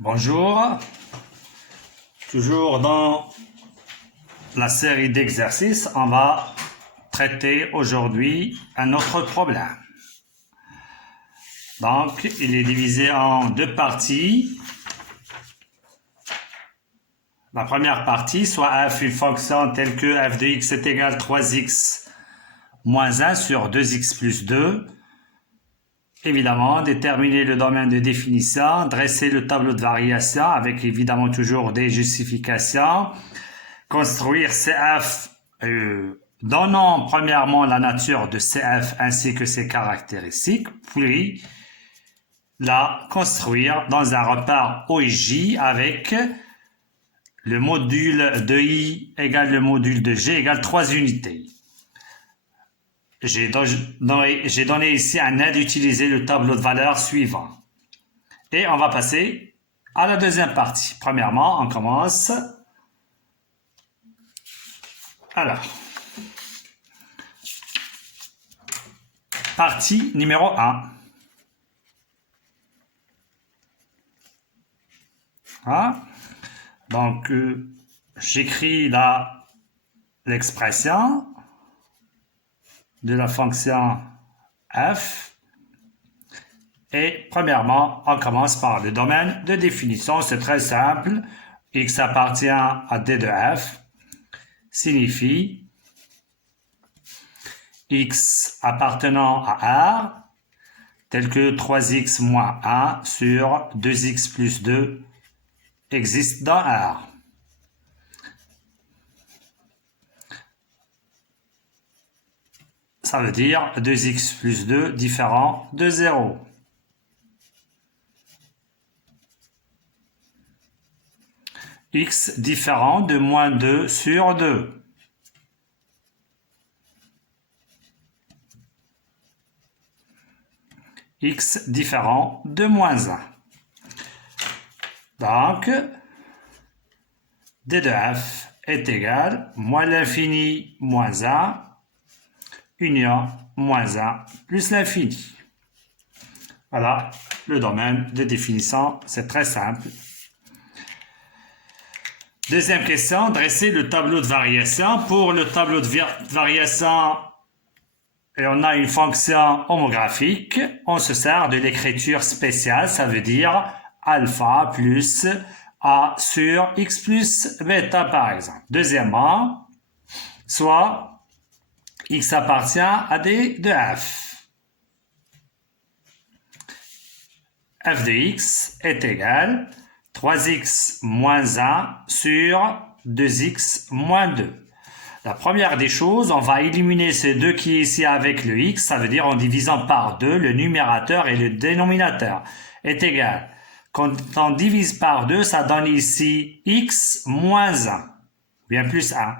Bonjour, toujours dans la série d'exercices, on va traiter aujourd'hui un autre problème. Donc, il est divisé en deux parties. La première partie, soit f une fonction telle que f de x est égal à 3x moins 1 sur 2x plus 2. Évidemment, déterminer le domaine de définition, dresser le tableau de variation avec évidemment toujours des justifications, construire CF, donnant premièrement la nature de CF ainsi que ses caractéristiques, puis la construire dans un repère OJ avec le module de I égale le module de G égale 3 unités. J'ai donné ici un aide d'utiliser le tableau de valeurs suivant. Et on va passer à la deuxième partie. Premièrement, on commence. Alors, partie numéro 1. Hein? Donc, j'écris là l'expression de la fonction f. Et premièrement, on commence par le domaine de définition. C'est très simple. X appartient à D de f signifie x appartenant à R tel que 3x moins 1 sur 2x plus 2 existe dans R. Ça veut dire 2x plus 2 différent de 0. X différent de moins 2 sur 2. X différent de moins 1. Donc, D de f est égal moins l'infini moins 1 union moins 1 plus l'infini. Voilà le domaine de définition, c'est très simple. Deuxième question, dresser le tableau de variation. Pour le tableau de variation, et on a une fonction homographique, on se sert de l'écriture spéciale, ça veut dire alpha plus a sur x plus bêta par exemple. Deuxièmement, soit x appartient à d de f. F de x est égal 3x moins 1 sur 2x moins 2. La première des choses, on va éliminer ce 2 qui est ici avec le x, ça veut dire en divisant par 2, le numérateur et le dénominateur est égal. Quand on divise par 2, ça donne ici x moins 1, bien plus 1,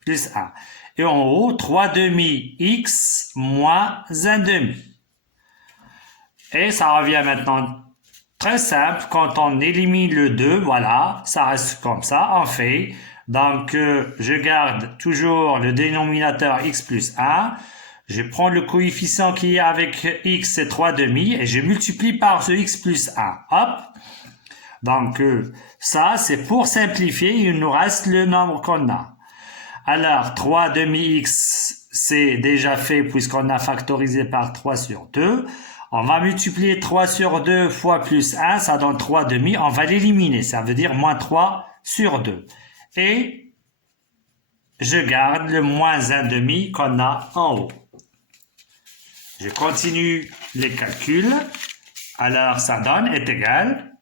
plus 1. Et en haut, 3 demi x moins 1 demi. Et ça revient maintenant très simple, quand on élimine le 2, voilà, ça reste comme ça, on fait. Donc, je garde toujours le dénominateur x plus 1. Je prends le coefficient qui est avec x, c'est 3 demi, et je multiplie par ce x plus 1. Hop. Donc, ça, c'est pour simplifier, il nous reste le nombre qu'on a. Alors, 3 demi x, c'est déjà fait puisqu'on a factorisé par 3 sur 2. On va multiplier 3 sur 2 fois plus 1, ça donne 3 demi. On va l'éliminer, ça veut dire moins 3 sur 2. Et je garde le moins 1 demi qu'on a en haut. Je continue les calculs. Alors, ça donne est égal.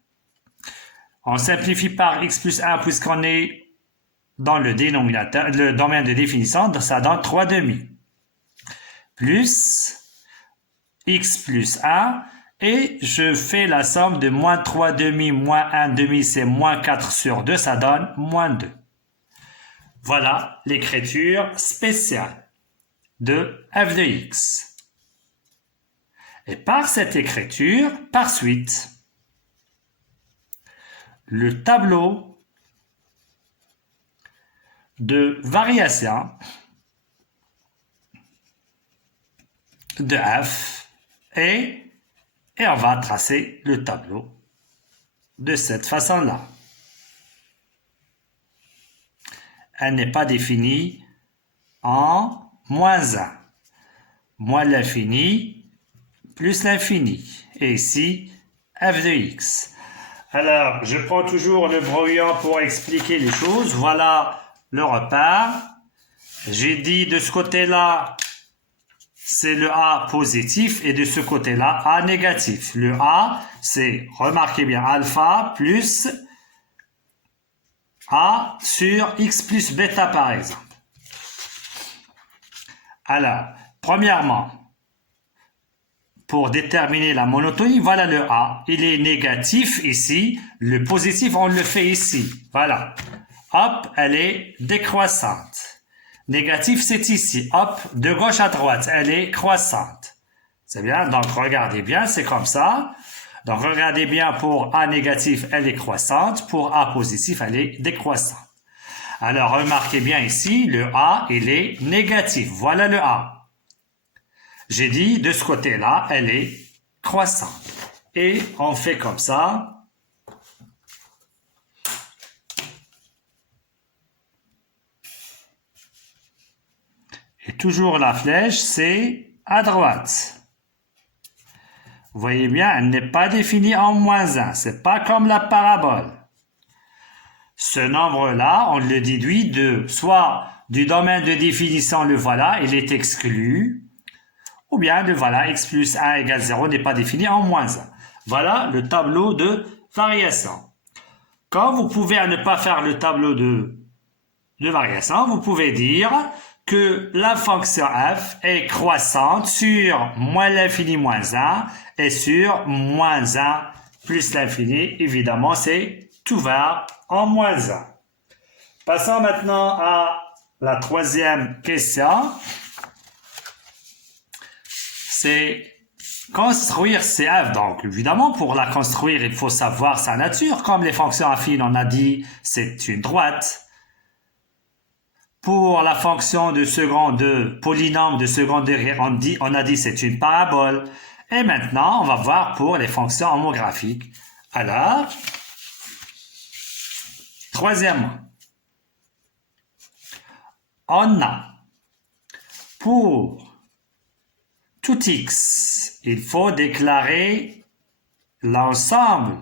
On simplifie par x plus 1 puisqu'on est dans le dénominateur, le domaine de définition, ça donne 3 demi. Plus x plus 1, et je fais la somme de moins 3 demi moins 1 demi, c'est moins 4 sur 2, ça donne moins 2. Voilà l'écriture spéciale de f de x. Et par cette écriture, par suite, le tableau de variation de f et on va tracer le tableau de cette façon-là. Elle n'est pas définie en moins 1. Moins l'infini plus l'infini. Et ici, f de x. Alors, je prends toujours le brouillon pour expliquer les choses. Voilà le repère. J'ai dit de ce côté-là, c'est le A positif et de ce côté-là, A négatif. Le A, c'est, remarquez bien, alpha plus A sur x plus bêta par exemple. Alors, premièrement, pour déterminer la monotonie, voilà le A. Il est négatif ici. Le positif, on le fait ici. Voilà. Hop, elle est décroissante. Négatif, c'est ici. Hop, de gauche à droite, elle est croissante. C'est bien? Donc, regardez bien, c'est comme ça. Donc, regardez bien, pour A négatif, elle est croissante. Pour A positif, elle est décroissante. Alors, remarquez bien ici, le A, il est négatif. Voilà le A. J'ai dit, de ce côté-là, elle est croissante. Et on fait comme ça. Et toujours la flèche, c'est à droite. Vous voyez bien, elle n'est pas définie en moins 1. C'est pas comme la parabole. Ce nombre-là, on le déduit de soit du domaine de définition, le voilà, il est exclu, ou bien le voilà, x plus 1 égale 0 n'est pas défini en moins 1. Voilà le tableau de variation. Quand vous pouvez ne pas faire le tableau de variation, vous pouvez dire que la fonction f est croissante sur moins l'infini moins 1 et sur moins 1 plus l'infini. Évidemment, c'est tout va en moins 1. Passons maintenant à la troisième question. C'est construire CF. Donc, évidemment, pour la construire, il faut savoir sa nature. Comme les fonctions affines, on a dit, c'est une droite. Pour la fonction de polynôme de second degré, on a dit c'est une parabole. Et maintenant, on va voir pour les fonctions homographiques. Alors, troisièmement, on a pour tout x, il faut déclarer l'ensemble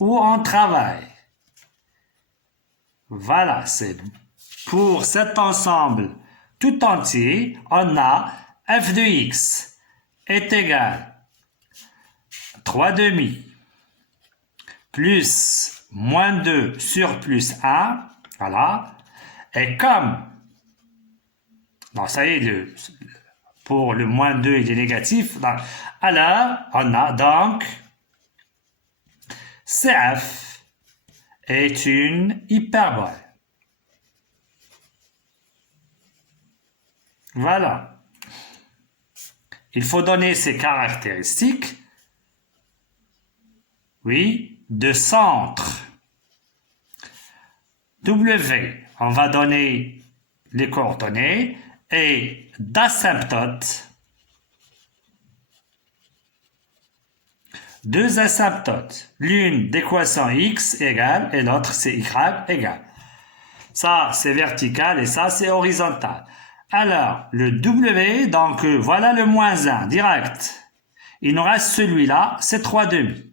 où on travaille. Voilà, c'est pour cet ensemble tout entier, on a f de x est égal 3 demi plus moins 2 sur plus 1, voilà, et comme, non, ça y est, pour le moins 2, il est négatif, alors on a donc CF est une hyperbole. Voilà. Il faut donner ses caractéristiques. Oui, de centre. W, on va donner les coordonnées. Et d'asymptote. Deux asymptotes. L'une d'équation x égale et l'autre c'est y égale. Ça, c'est vertical et ça, c'est horizontal. Alors, le W, donc voilà le moins 1, direct. Il nous reste celui-là, c'est 3 demi.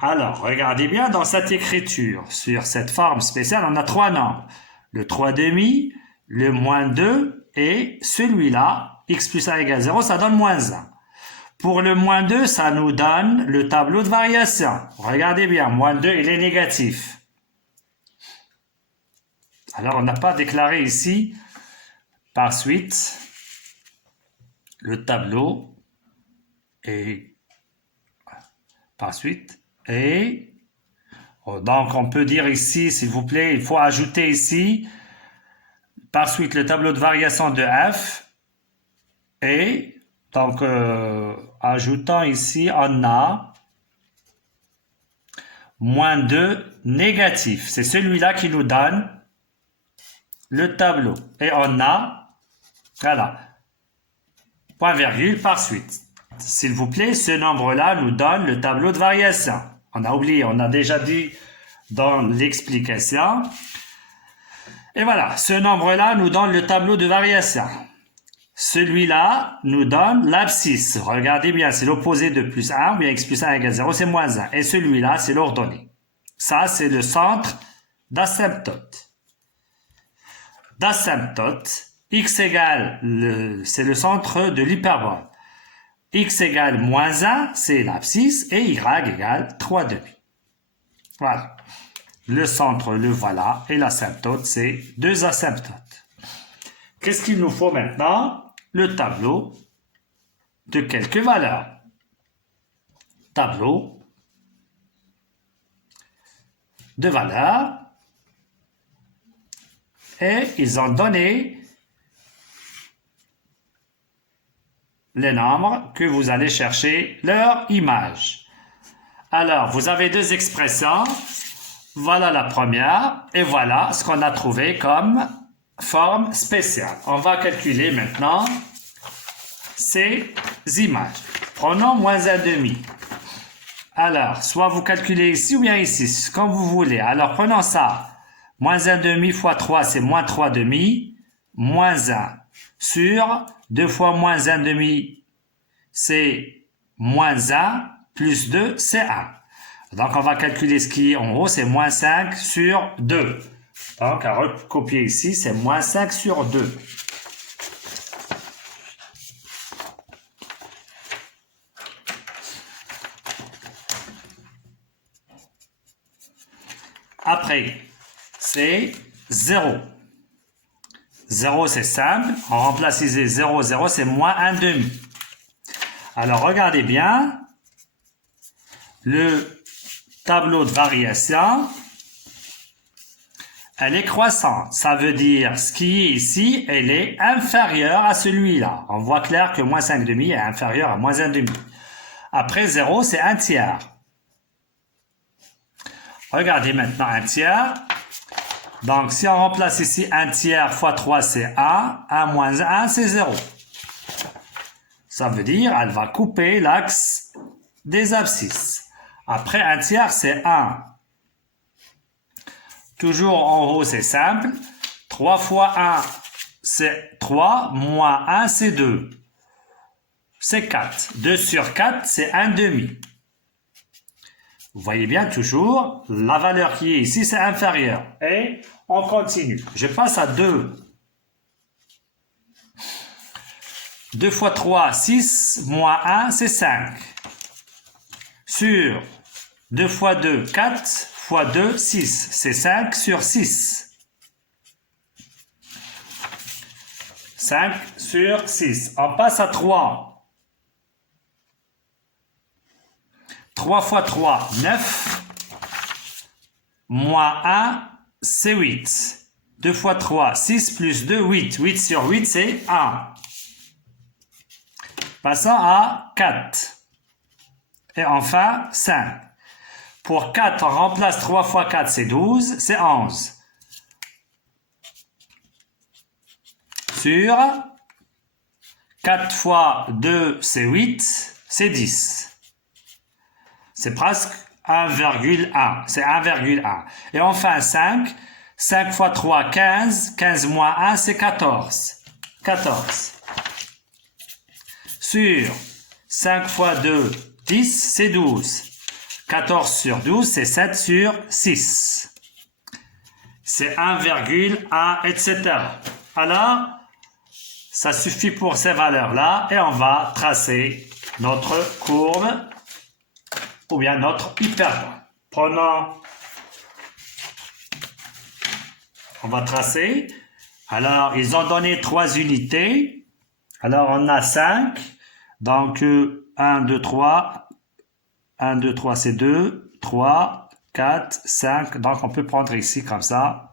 Alors, regardez bien dans cette écriture, sur cette forme spéciale, on a 3 nombres. Le 3 demi, le moins 2 et celui-là, x plus 1 égale 0, ça donne moins 1. Pour le moins 2, ça nous donne le tableau de variation. Regardez bien, moins 2, il est négatif. Alors, on n'a pas déclaré ici, par suite, le tableau et par suite, et donc on peut dire ici, s'il vous plaît, il faut ajouter ici, par suite, le tableau de variation de f, et donc ajoutant ici, on a moins 2 négatif. C'est celui-là qui nous donne le tableau. Et on a, voilà, point virgule par suite. s'il vous plaît, ce nombre-là nous donne le tableau de variation. On a oublié, on a déjà dit dans l'explication. Et voilà, ce nombre-là nous donne le tableau de variation. Celui-là nous donne l'abscisse. Regardez bien, c'est l'opposé de plus 1, ou bien x plus 1 égale 0, c'est moins 1. Et celui-là, c'est l'ordonnée. Ça, c'est le centre d'asymptote. D'asymptote, x égale, c'est le centre de l'hyperbole. X égale moins 1, c'est l'abscisse, et y égale 3 demi. Voilà. Le centre, le voilà, et l'asymptote, c'est 2 asymptotes. Qu'est-ce qu'il nous faut maintenant? Le tableau de quelques valeurs. Tableau de valeurs. Et ils ont donné les nombres que vous allez chercher leur image. Alors, vous avez deux expressions. Voilà la première et voilà ce qu'on a trouvé comme forme spéciale. On va calculer maintenant ces images. Prenons moins 1/2. Alors, soit vous calculez ici ou bien ici, comme vous voulez. Alors, prenons ça. Moins 1/2 fois 3, c'est moins 3/2. Moins 1 sur 2 fois moins 1/2, c'est moins 1, plus 2, c'est 1. Donc, on va calculer ce qui est en haut, c'est moins 5 sur 2. Donc, à recopier ici, c'est moins 5 sur 2. Après, c'est 0. 0, c'est simple. On remplace ici 0, 0, c'est moins 1/2. Alors, regardez bien. Le tableau de variation, elle est croissante. Ça veut dire, ce qui est ici, elle est inférieure à celui-là. On voit clair que moins 5/2 est inférieur à moins 1/2. Après 0, c'est 1 tiers. Regardez maintenant 1 tiers. Donc, si on remplace ici 1 tiers fois 3, c'est 1. 1 moins 1, c'est 0. Ça veut dire, elle va couper l'axe des abscisses. Après 1 tiers, c'est 1. Toujours en haut, c'est simple. 3 fois 1, c'est 3. Moins 1, c'est 2. C'est 4. 2 sur 4, c'est 1/2. Vous voyez bien, toujours, la valeur qui est ici, c'est inférieur. Et on continue. Je passe à 2. 2 fois 3, 6. Moins 1, c'est 5. Sur 2 fois 2, 4. Fois 2, 6. C'est 5 sur 6. 5 sur 6. On passe à 3. 3 fois 3, 9. Moins 1, c'est 8. 2 fois 3, 6 plus 2, 8. 8 sur 8, c'est 1. Passons à 4. Et enfin, 5. Pour 4, on remplace 3 fois 4, c'est 12, c'est 11. Sur 4 fois 2, c'est 8, c'est 10. C'est presque 1,1. C'est 1,1. Et enfin 5. 5 fois 3, 15. 15 moins 1, c'est 14. 14. Sur 5 fois 2, 10, c'est 12. 14 sur 12, c'est 7 sur 6. C'est 1,1, etc. Alors, ça suffit pour ces valeurs-là et on va tracer notre courbe ou bien notre hyperbole. Prenons, on va tracer. Alors, ils ont donné 3 unités. Alors, on a 5. Donc, 1, 2, 3. 1, 2, 3, c'est 2. 3, 4, 5. Donc, on peut prendre ici comme ça.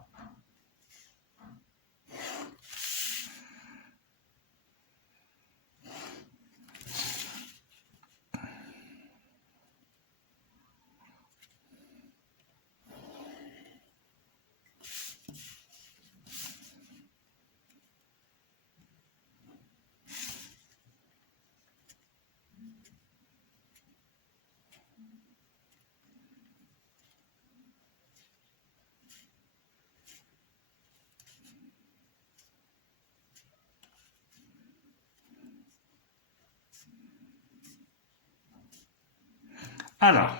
Alors,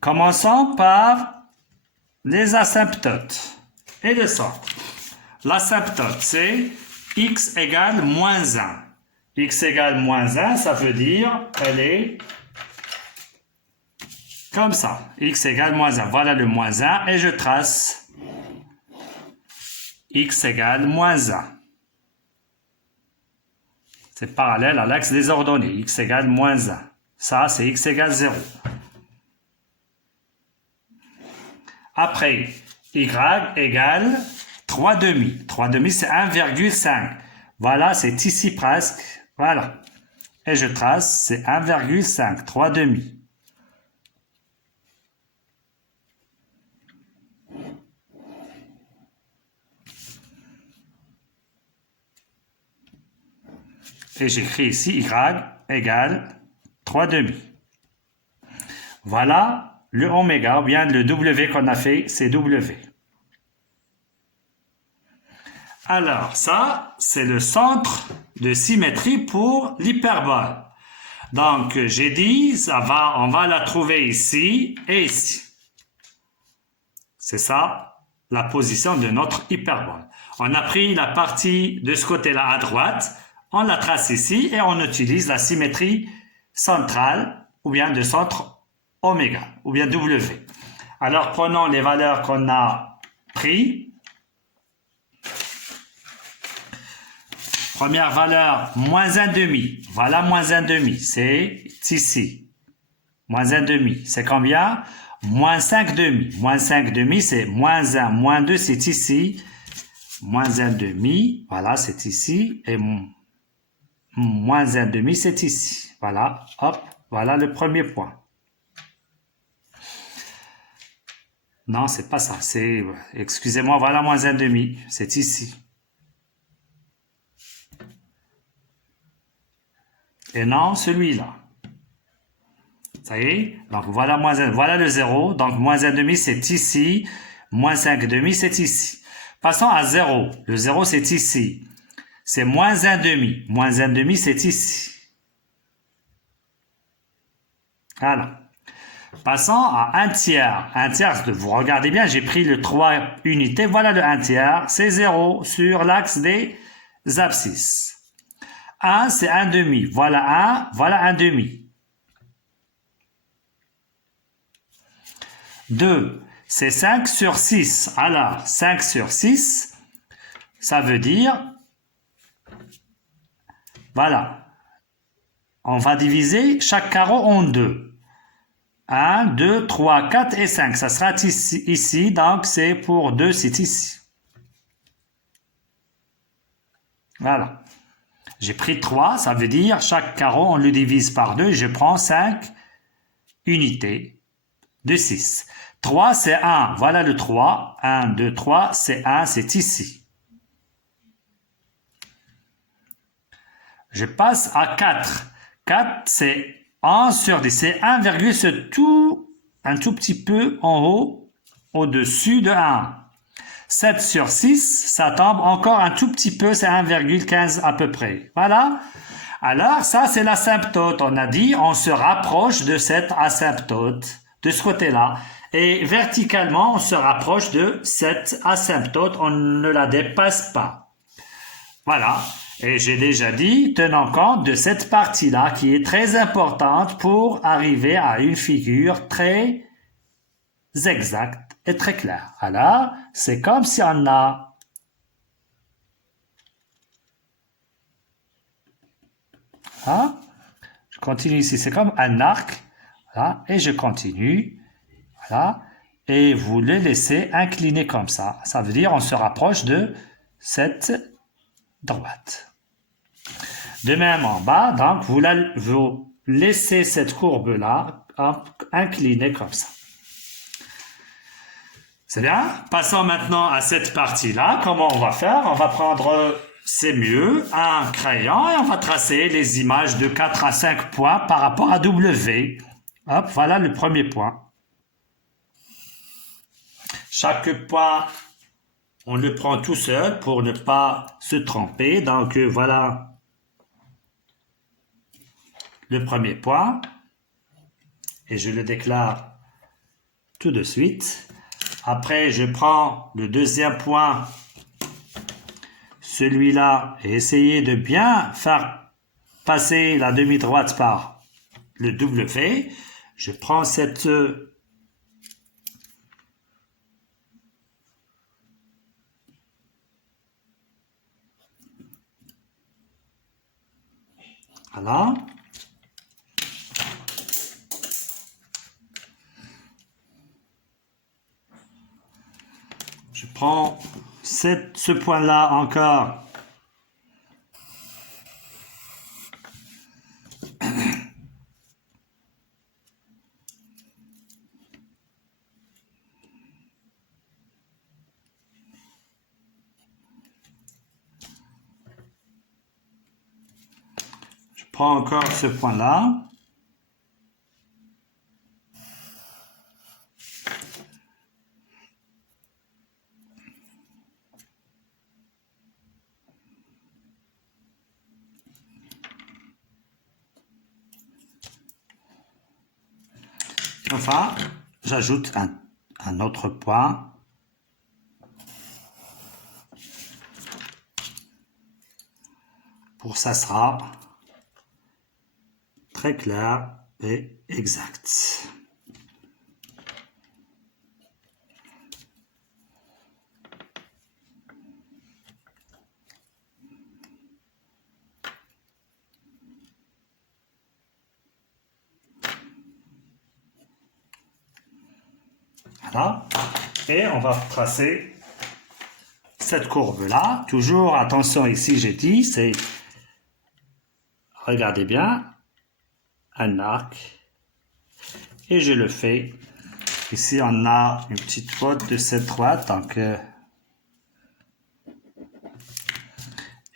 commençons par les asymptotes et le centre. L'asymptote, c'est x égale moins 1. X égale moins 1, ça veut dire elle est comme ça. X égale moins 1. Voilà le moins 1 et je trace x égale moins 1. C'est parallèle à l'axe des ordonnées. X égale moins 1. Ça, c'est x égale 0. Après, y égale 3 demi. 3 demi, c'est 1,5. Voilà, c'est ici presque. Voilà. Et je trace, c'est 1,5. 3 demi. Et j'écris ici y égale 3 demi. Voilà le oméga, ou bien le W qu'on a fait, c'est W. Alors, ça, c'est le centre de symétrie pour l'hyperbole. Donc, j'ai dit, on va la trouver ici et ici. C'est ça, la position de notre hyperbole. On a pris la partie de ce côté-là à droite, on la trace ici et on utilise la symétrie centrale ou bien de centre oméga ou bien W. Alors, prenons les valeurs qu'on a prises. Première valeur, moins 1,5. Voilà moins 1,5, c'est ici. Moins 1,5, c'est combien? Moins 5,5. Moins 5,5, c'est moins 1, moins 2, c'est ici. Moins 1,5, voilà, c'est ici. Et moins 1,5, c'est ici. Voilà, hop, voilà le premier point. Non, c'est pas ça. C'est, excusez-moi, voilà moins 1,5, c'est ici. Et non, celui-là. Ça y est? Donc, voilà, voilà le 0. Donc, moins 1,5, c'est ici. Moins 5,5, c'est ici. Passons à 0. Le 0, c'est ici. C'est moins 1,5. Moins 1,5, c'est ici. Voilà. Passons à 1 tiers. 1 tiers, vous regardez bien, j'ai pris le 3 unités. Voilà le 1 tiers. C'est 0 sur l'axe des abscisses. 1, c'est 1,5. Voilà 1, voilà 1,5. 2, c'est 5 sur 6. Alors, 5 sur 6, ça veut dire, voilà, on va diviser chaque carreau en 2. 1, 2, 3, 4 et 5. Ça sera ici, donc c'est pour 2, c'est ici. Voilà. J'ai pris 3, ça veut dire chaque carreau, on le divise par 2 et je prends 5 unités de 6. 3, c'est 1. Voilà le 3. 1, 2, 3, c'est 1, c'est ici. Je passe à 4. 4, c'est 1 sur 10. C'est 1, c'est un tout petit peu en haut, au-dessus de 1. 7 sur 6, ça tombe encore un tout petit peu, c'est 1,15 à peu près. Voilà. Alors, ça, c'est l'asymptote. On a dit, on se rapproche de cette asymptote, de ce côté-là. Et verticalement, on se rapproche de cette asymptote. On ne la dépasse pas. Voilà. Et j'ai déjà dit, tenant compte de cette partie-là qui est très importante pour arriver à une figure très exacte et très claire. Alors, c'est comme si on a hein? Je continue ici, c'est comme un arc, voilà, et je continue, voilà, et vous le laissez incliner comme ça. Ça veut dire on se rapproche de cette droite. De même en bas, donc vous laissez cette courbe-là inclinée comme ça. C'est bien. Passons maintenant à cette partie-là. Comment on va faire? On va prendre, c'est mieux, un crayon et on va tracer les images de 4 à 5 points par rapport à W. Hop, voilà le premier point. Chaque point, on le prend tout seul pour ne pas se tromper. Donc voilà le premier point. et je le déclare tout de suite. Après, je prends le deuxième point, celui-là, et essayer de bien faire passer la demi-droite par le W. Je prends cette voilà. Je prends ce point-là encore. Je prends encore ce point-là. Enfin, j'ajoute un autre point. Pour ça sera très clair et exact. Voilà. Et on va tracer cette courbe-là. Toujours, attention ici, j'ai dit, c'est, regardez bien, un arc. Et je le fais. Ici, on a une petite faute de cette droite. Donc, et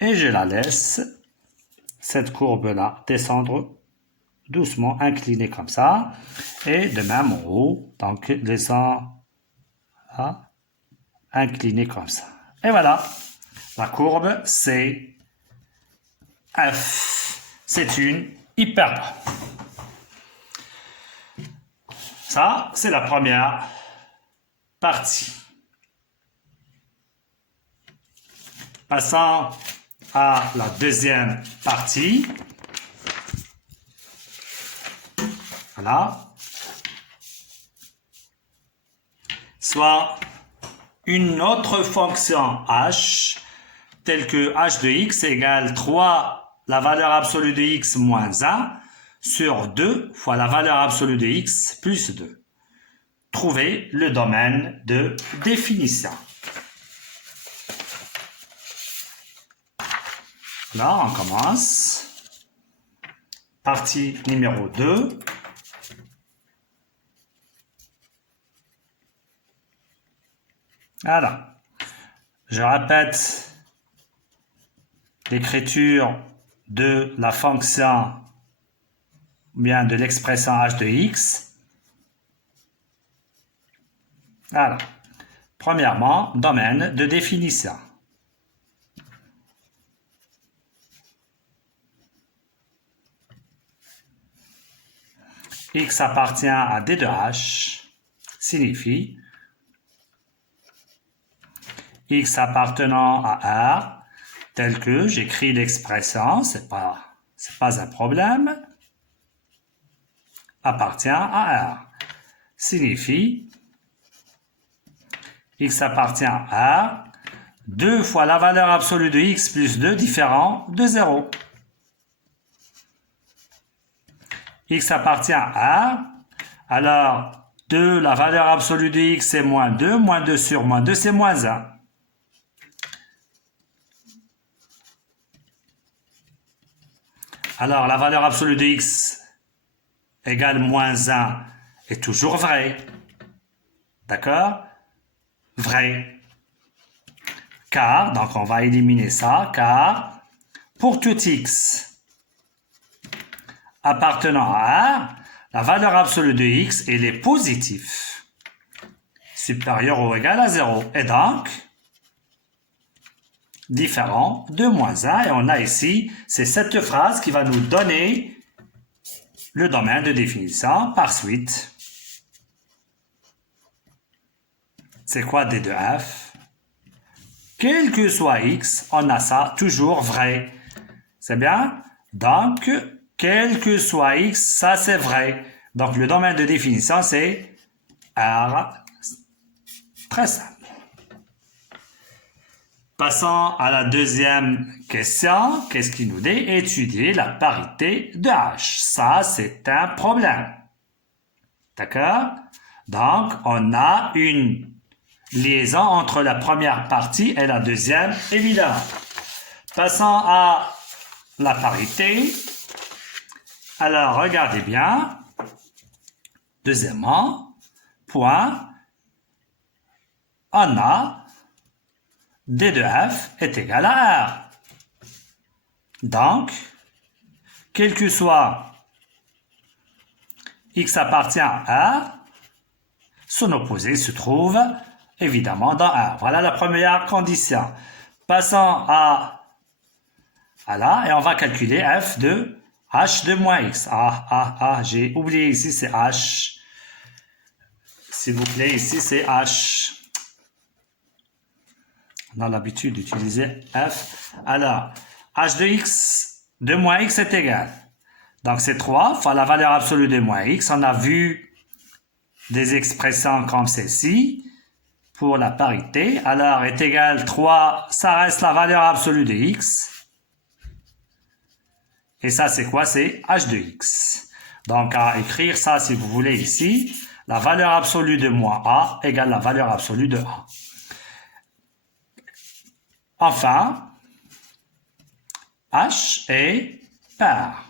je la laisse, cette courbe-là, descendre doucement, inclinée comme ça. Et de même en haut, donc descend là, incliné comme ça. Et voilà, la courbe c'est F. C'est une hyperbole. Ça, c'est la première partie. Passons à la deuxième partie. Voilà. Soit une autre fonction h, telle que h de x égale 3, la valeur absolue de x moins 1, sur 2 fois la valeur absolue de x plus 2. Trouvez le domaine de définition. Alors, on commence. Partie numéro 2. Voilà. Je répète l'écriture de la fonction, bien de l'expression h de x. Voilà. Premièrement, domaine de définition. X appartient à D de h signifie X appartenant à R, tel que j'écris l'expression, c'est pas un problème, appartient à R. Signifie X appartient à R, 2 fois la valeur absolue de X plus 2 différent de 0. X appartient à R, alors 2, la valeur absolue de X c'est moins 2 sur moins 2 c'est moins 1. Alors, la valeur absolue de x égale moins 1 est toujours vrai. D'accord? Vrai. Car, donc on va éliminer ça, car pour tout x appartenant à R, la valeur absolue de x, elle est positive. Supérieure ou égale à 0. Et donc, différent de moins 1. Et on a ici, c'est cette phrase qui va nous donner le domaine de définition par suite. C'est quoi D de F? Quel que soit X, on a ça toujours vrai. C'est bien? Donc, quel que soit X, ça c'est vrai. Donc, le domaine de définition, c'est R. Très simple. Passons à la deuxième question. Qu'est-ce qu'il nous dit? Étudier la parité de H. Ça, c'est un problème. D'accord? Donc, on a une liaison entre la première partie et la deuxième, évidemment. Passons à la parité. Alors, regardez bien. Deuxièmement, point, on a D de F est égal à R. Donc, quel que soit X appartient à R, son opposé se trouve évidemment dans R. Voilà la première condition. Passons à là et on va calculer F de H de moins X. J'ai oublié ici c'est H. S'il vous plaît, ici c'est H. On a l'habitude d'utiliser F. Alors, H de X de moins X est égal. Donc, c'est 3 fois la valeur absolue de moins X. On a vu des expressions comme celle-ci pour la parité. Alors, est égal 3, ça reste la valeur absolue de X. Et ça, c'est quoi? C'est H de X. Donc, à écrire ça, si vous voulez, ici, la valeur absolue de moins A égale la valeur absolue de A. Enfin, H est pair.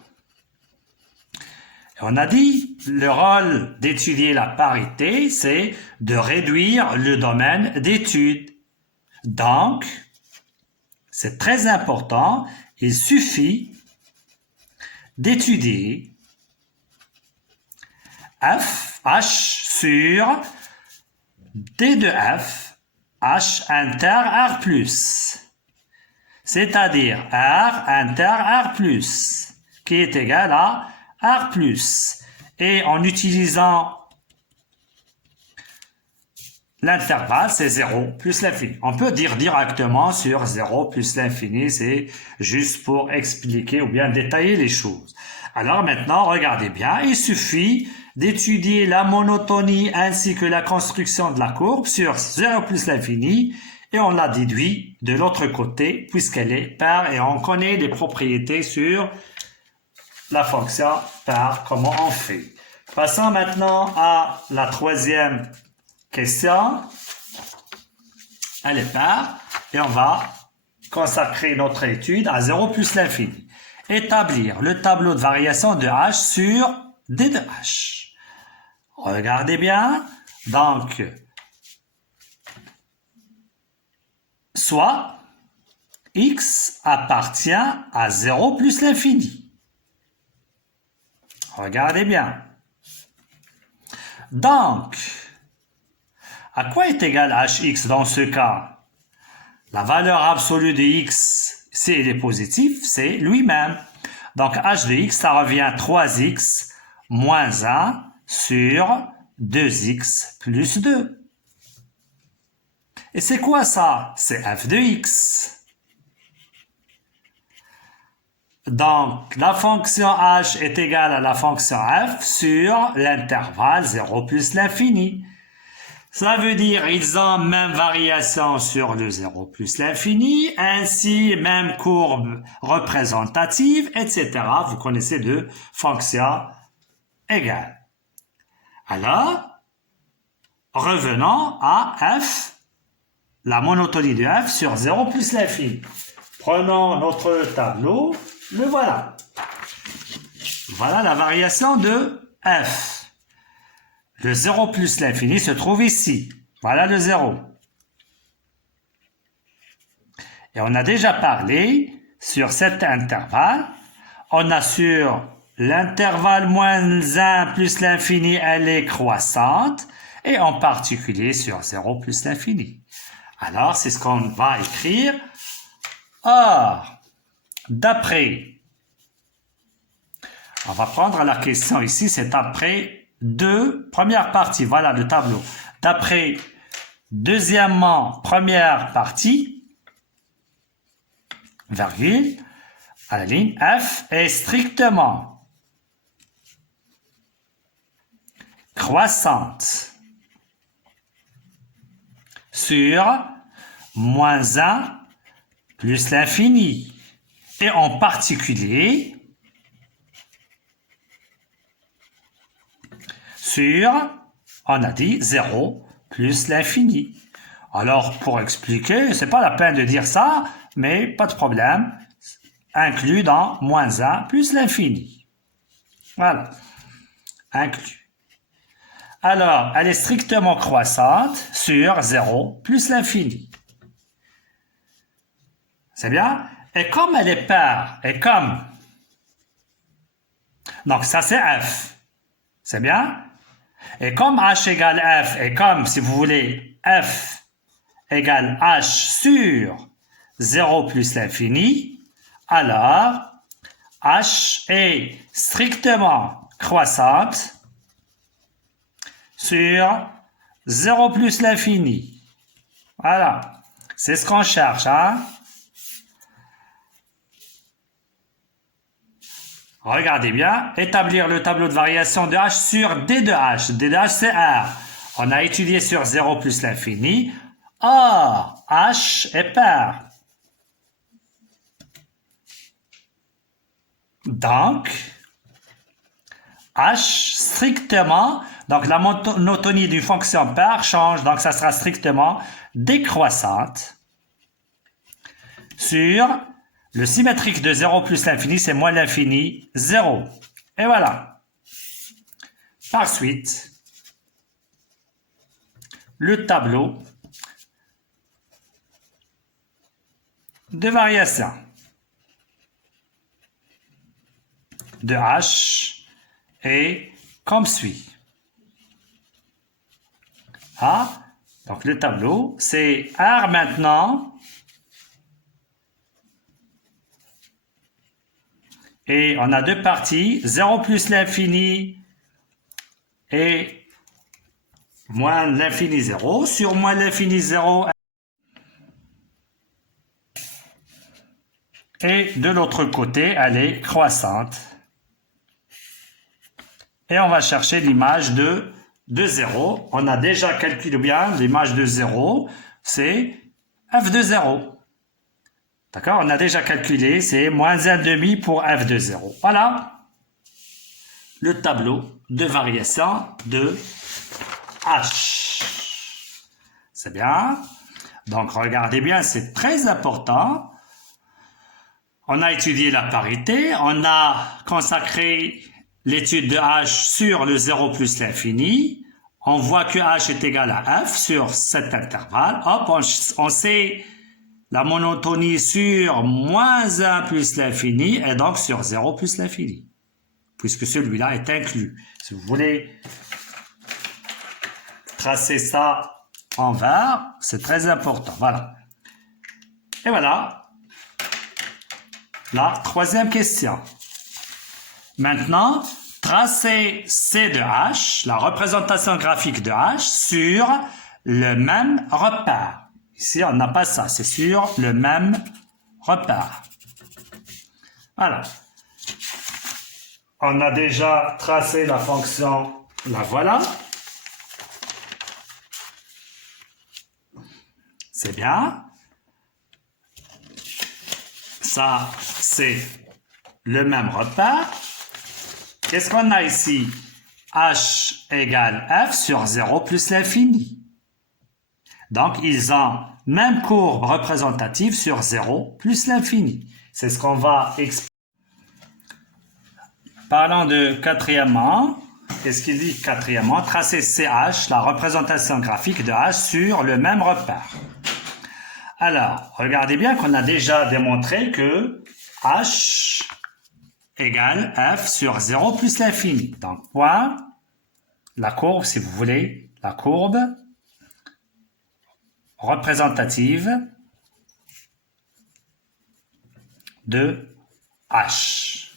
On a dit, le rôle d'étudier la parité, c'est de réduire le domaine d'étude. Donc, c'est très important, il suffit d'étudier F, H sur D de F, H inter R plus. C'est-à-dire R inter R plus, qui est égal à R plus. Et en utilisant l'intervalle, c'est 0 plus l'infini. On peut dire directement sur 0 plus l'infini, c'est juste pour expliquer ou bien détailler les choses. Alors maintenant, regardez bien, il suffit d'étudier la monotonie ainsi que la construction de la courbe sur 0 plus l'infini et on la déduit de l'autre côté puisqu'elle est paire et on connaît les propriétés sur la fonction paire, comment on fait. Passons maintenant à la troisième question. Elle est paire et on va consacrer notre étude à 0 plus l'infini. Établir le tableau de variation de H sur D de H. Regardez bien. Donc, soit X appartient à 0 plus l'infini. Regardez bien. Donc, à quoi est égal Hx dans ce cas? La valeur absolue de x, si il est positif, c'est lui-même. Donc, h de x, ça revient à 3x moins 1 sur 2x plus 2. Et c'est quoi ça? C'est f de x. Donc, la fonction h est égale à la fonction f sur l'intervalle 0 plus l'infini. Ça veut dire ils ont même variation sur le 0 plus l'infini, ainsi même courbe représentative, etc. Vous connaissez deux fonctions égales. Alors, revenons à f, la monotonie de f sur 0 plus l'infini. Prenons notre tableau, le voilà. Voilà la variation de f. Le 0 plus l'infini se trouve ici. Voilà le 0. Et on a déjà parlé sur cet intervalle. On a sur l'intervalle moins 1 plus l'infini, elle est croissante. Et en particulier sur 0 plus l'infini. Alors, c'est ce qu'on va écrire. Or, d'après On va prendre la question ici, c'est après deux, première partie, voilà le tableau. D'après, deuxièmement, première partie, virgule, à la ligne, f est strictement croissante sur moins 1 plus l'infini. Et en particulier, sur, on a dit, 0 plus l'infini. Alors, pour expliquer, c'est pas la peine de dire ça, mais pas de problème. Inclus dans moins 1 plus l'infini. Voilà. Inclus. Alors, elle est strictement croissante sur 0 plus l'infini. C'est bien? Et comme elle est paire, et comme... Donc, ça, c'est f. C'est bien? Et comme h égale f, et comme, si vous voulez, f égale h sur 0 plus l'infini, alors h est strictement croissante sur 0 plus l'infini. Voilà, c'est ce qu'on cherche, hein? Regardez bien, établir le tableau de variation de h sur d de h. d de h, c'est r. On a étudié sur 0 plus l'infini. Or, h est paire. Donc, h strictement, donc la monotonie d'une fonction paire change, donc ça sera strictement décroissante sur le symétrique de 0 plus l'infini, c'est moins l'infini, 0. Et voilà. Par suite, le tableau de variation de h est comme suit. Ah, donc le tableau, c'est R maintenant. Et on a deux parties, 0 plus l'infini et moins l'infini 0. Sur moins l'infini 0. Et de l'autre côté, elle est croissante. Et on va chercher l'image de 0. On a déjà calculé bien l'image de 0. C'est f de 0. D'accord? On a déjà calculé, c'est moins 1,5 pour f de 0. Voilà le tableau de variation de h. C'est bien. Donc, regardez bien, c'est très important. On a étudié la parité. On a consacré l'étude de h sur le 0 plus l'infini. On voit que h est égal à f sur cet intervalle. Hop, on sait... La monotonie sur moins 1 plus l'infini et donc sur 0 plus l'infini. Puisque celui-là est inclus. Si vous voulez tracer ça en vert, c'est très important. Voilà. Et voilà. La troisième question. Maintenant, tracer C de H, la représentation graphique de H, sur le même repère. Ici, on n'a pas ça, c'est sur le même repère. Voilà. On a déjà tracé la fonction, la voilà. C'est bien. Ça, c'est le même repère. Qu'est-ce qu'on a ici? H égale F sur 0 plus l'infini. Donc, ils ont même courbe représentative sur 0 plus l'infini. C'est ce qu'on va expliquer. Parlons de quatrièmement. Qu'est-ce qu'il dit quatrièmement? Tracer CH, la représentation graphique de H sur le même repère. Alors, regardez bien qu'on a déjà démontré que H égale F sur 0 plus l'infini. Donc, point, la courbe, si vous voulez, la courbe représentative de H.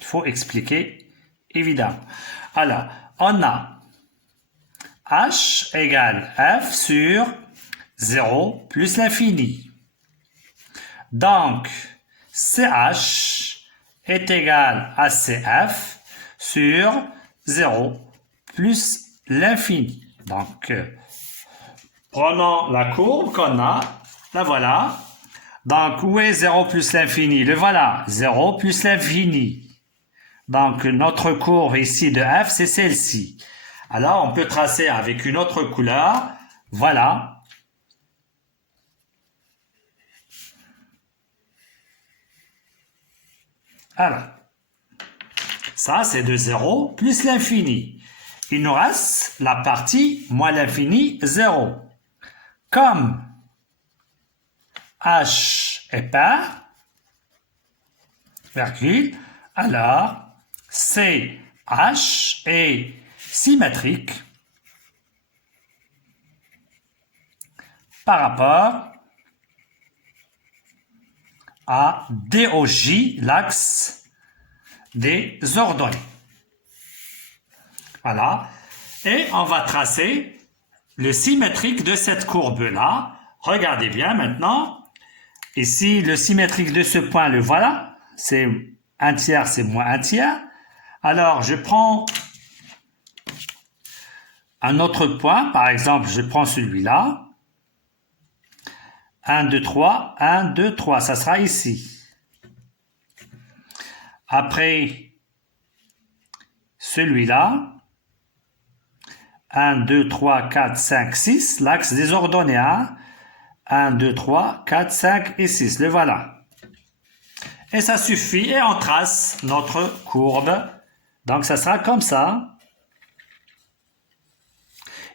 Il faut expliquer évidemment. Alors, on a h égale f sur 0 plus l'infini. Donc, ch est égal à cf sur 0 plus l'infini. Donc, prenons la courbe qu'on a, la voilà. Donc, où est 0 plus l'infini? Le voilà, 0 plus l'infini. Donc, notre courbe ici de f, c'est celle-ci. Alors, on peut tracer avec une autre couleur. Voilà. Alors, ça, c'est de 0 plus l'infini. Il nous reste la partie moins l'infini, 0. Comme h est pair, virgule, alors CH est symétrique par rapport à DOJ, l'axe des ordonnées. Voilà. Et on va tracer le symétrique de cette courbe-là. Regardez bien maintenant. Ici, le symétrique de ce point, le voilà. C'est 1 tiers, c'est moins 1 tiers. Alors, je prends un autre point. Par exemple, je prends celui-là. 1, 2, 3, 1, 2, 3. Ça sera ici. Après, celui-là. 1, 2, 3, 4, 5, 6. L'axe des ordonnées. 1, 2, 3, 4, 5 et 6. Le voilà. Et ça suffit. Et on trace notre courbe. Donc, ça sera comme ça.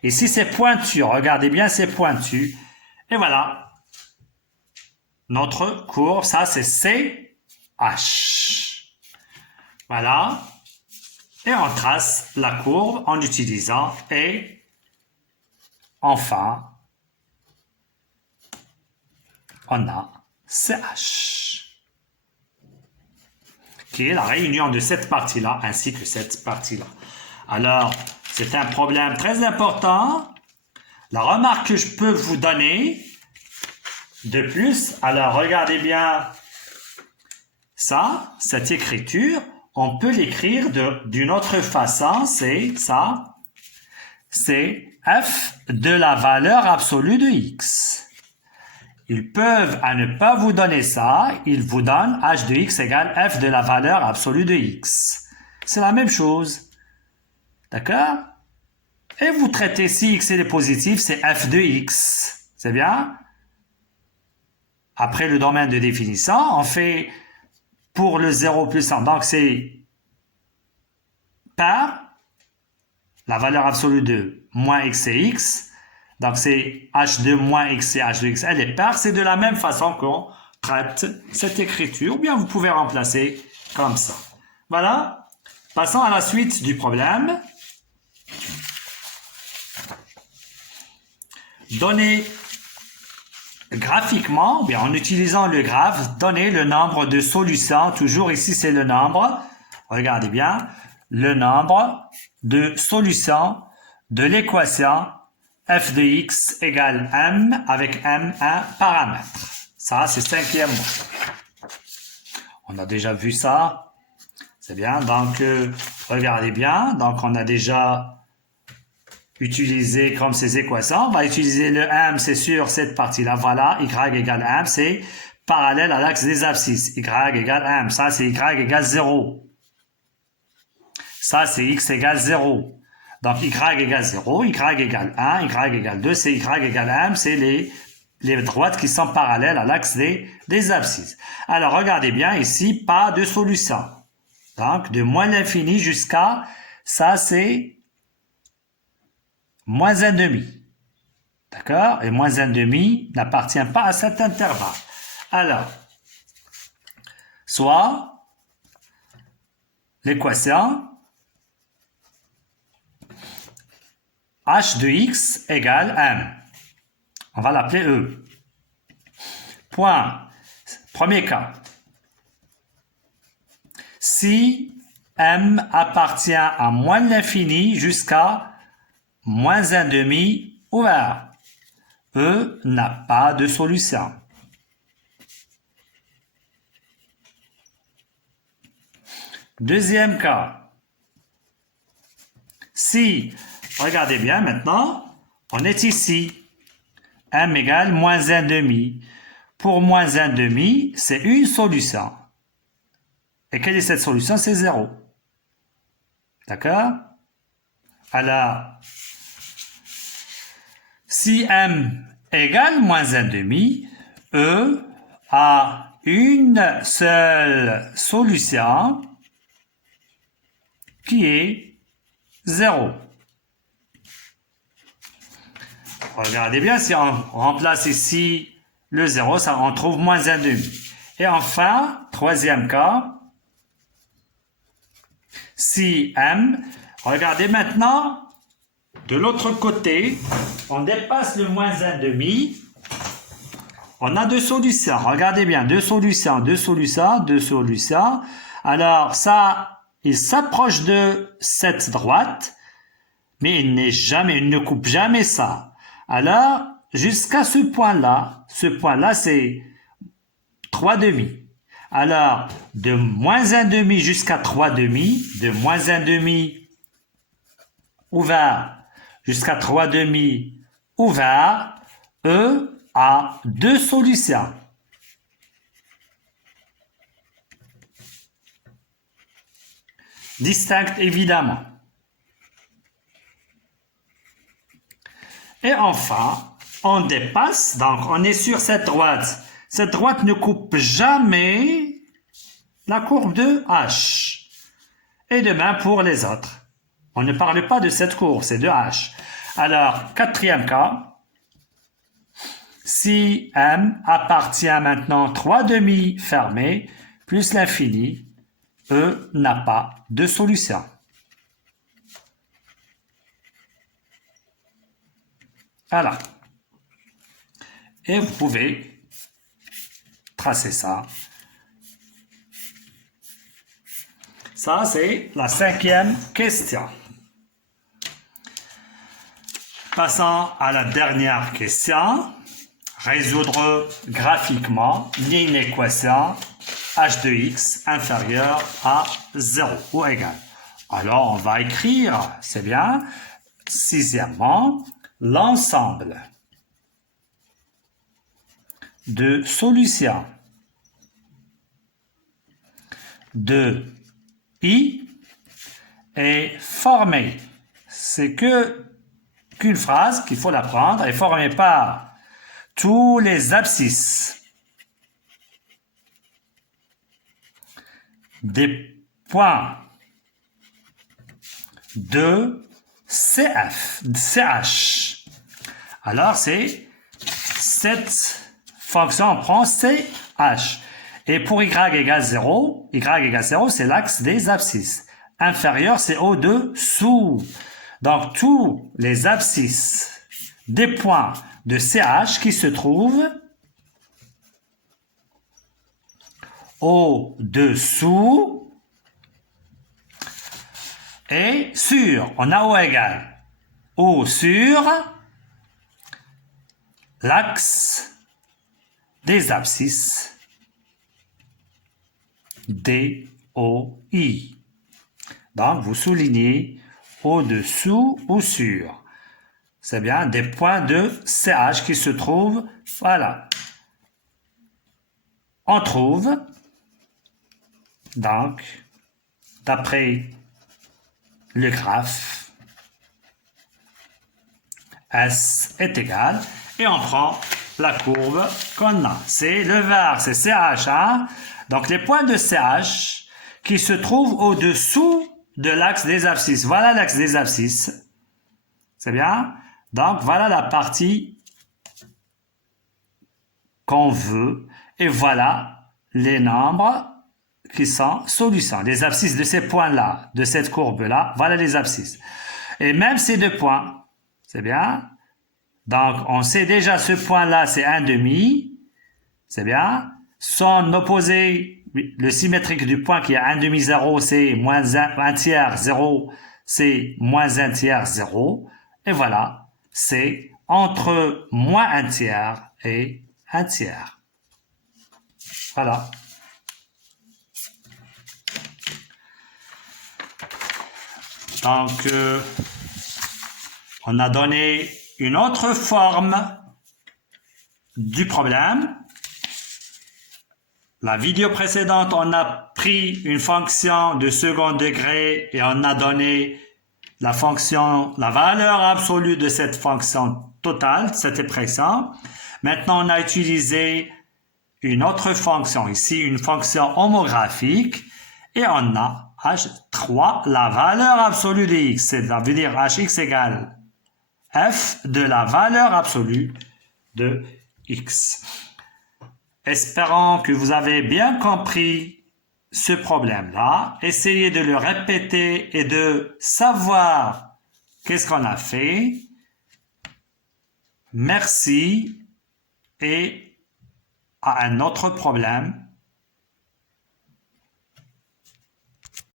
Ici, c'est pointu. Regardez bien, c'est pointu. Et voilà. Notre courbe, ça, c'est CH. Voilà. Et on trace la courbe en utilisant et enfin, on a CH, qui est la réunion de cette partie-là ainsi que cette partie-là. Alors, c'est un problème très important. La remarque que je peux vous donner de plus, alors regardez bien ça, cette écriture, on peut l'écrire d'une autre façon, c'est ça, c'est f de la valeur absolue de x. Ils peuvent à ne pas vous donner ça, ils vous donnent h de x égale f de la valeur absolue de x. C'est la même chose. D'accord? Et vous traitez si x est positif, c'est f de x. C'est bien? Après le domaine de définition, on fait pour le 0 plus 1. Donc, c'est par la valeur absolue de moins x et x. Donc, c'est h de moins x et h de x. Elle est par. C'est de la même façon qu'on traite cette écriture. Ou bien vous pouvez remplacer comme ça. Voilà. Passons à la suite du problème. Donner graphiquement, bien en utilisant le graphe, donner le nombre de solutions. Toujours ici, c'est le nombre. Regardez bien. Le nombre de solutions de l'équation f de x égale m avec m un paramètre. Ça, c'est cinquième mot. On a déjà vu ça. C'est bien. Donc, regardez bien. Donc, on a déjà utilisé comme ces équations. On va utiliser le m, c'est sur cette partie-là. Voilà, y égale m, c'est parallèle à l'axe des abscisses. Y égale m. Ça, c'est y égale 0. Ça, c'est x égale 0. Donc, y égale 0, y égale 1, y égale 2, c'est y égale m, c'est les droites qui sont parallèles à l'axe des abscisses. Alors, regardez bien ici, pas de solution. Donc, de moins l'infini jusqu'à, ça, c'est moins 1,5. D'accord? Et moins 1,5 n'appartient pas à cet intervalle. Alors, soit l'équation h de x égale m. On va l'appeler E. Point. Premier cas. Si M appartient à moins de l'infini jusqu'à moins un demi ouvert. E n'a pas de solution. Deuxième cas. Si, regardez bien maintenant, on est ici. M égale moins un demi. Pour moins un demi, c'est une solution. Et quelle est cette solution? C'est 0. D'accord? Alors, si M égale moins un demi, E a une seule solution qui est 0. Regardez bien, si on remplace ici le 0, on trouve moins un demi. Et enfin, troisième cas, si M, regardez maintenant, de l'autre côté, on dépasse le moins un demi, on a deux solutions. Regardez bien, deux solutions. Alors, ça, il s'approche de cette droite, mais il ne coupe jamais ça. Alors, jusqu'à ce point-là, c'est 3 demi. Alors, de moins un demi jusqu'à 3 demi, de moins un demi ouvert jusqu'à 3 demi ouvert, E a deux solutions. Distinctes évidemment. Et enfin, on dépasse, donc on est sur cette droite. Cette droite ne coupe jamais la courbe de H. Et de même pour les autres. On ne parle pas de cette courbe, c'est de H. Alors, quatrième cas. Si M appartient maintenant 3 demi fermés plus l'infini, E n'a pas de solution. Voilà. Et vous pouvez tracer ça. Ça, c'est la cinquième question. Passons à la dernière question. Résoudre graphiquement une équation h de x inférieure à 0 ou égal. Alors, on va écrire, c'est bien, sixièmement, l'ensemble de solutions de I est formé. C'est qu'une phrase qu'il faut l'apprendre, est formée par tous les abscisses des points de CH. Alors, c'est cette fonction, on prend CH. Et pour y égale 0, c'est l'axe des abscisses. Inférieur, c'est au-dessous. Donc, tous les abscisses des points de CH qui se trouvent au-dessous et sur, on a O égale, O sur l'axe des abscisses DOI. Donc, vous soulignez au-dessous ou sur. C'est bien des points de CH qui se trouvent, voilà. On trouve, donc, d'après le graphe, S est égal, et on prend la courbe qu'on a. C'est le vert, c'est CH, hein? Donc, les points de CH qui se trouvent au-dessous de l'axe des abscisses. Voilà l'axe des abscisses. C'est bien? Donc, voilà la partie qu'on veut. Et voilà les nombres qui sont solutions. Les abscisses de ces points-là, de cette courbe-là, voilà les abscisses. Et même ces deux points, c'est bien? Donc, on sait déjà ce point-là, c'est 1 demi. C'est bien? Son opposé le symétrique du point qui est 1 demi-0, c'est moins 1 tiers, 0, c'est moins 1 tiers, 0. Et voilà, c'est entre moins 1 tiers et 1 tiers. Voilà. Donc, on a donné une autre forme du problème. La vidéo précédente, on a pris une fonction de second degré et on a donné la valeur absolue de cette fonction totale, cette expression. Maintenant, on a utilisé une autre fonction ici, une fonction homographique, et on a h3, la valeur absolue de x, ça veut dire hx égale f de la valeur absolue de x. Espérons que vous avez bien compris ce problème-là. Essayez de le répéter et de savoir qu'est-ce qu'on a fait. Merci et à un autre problème.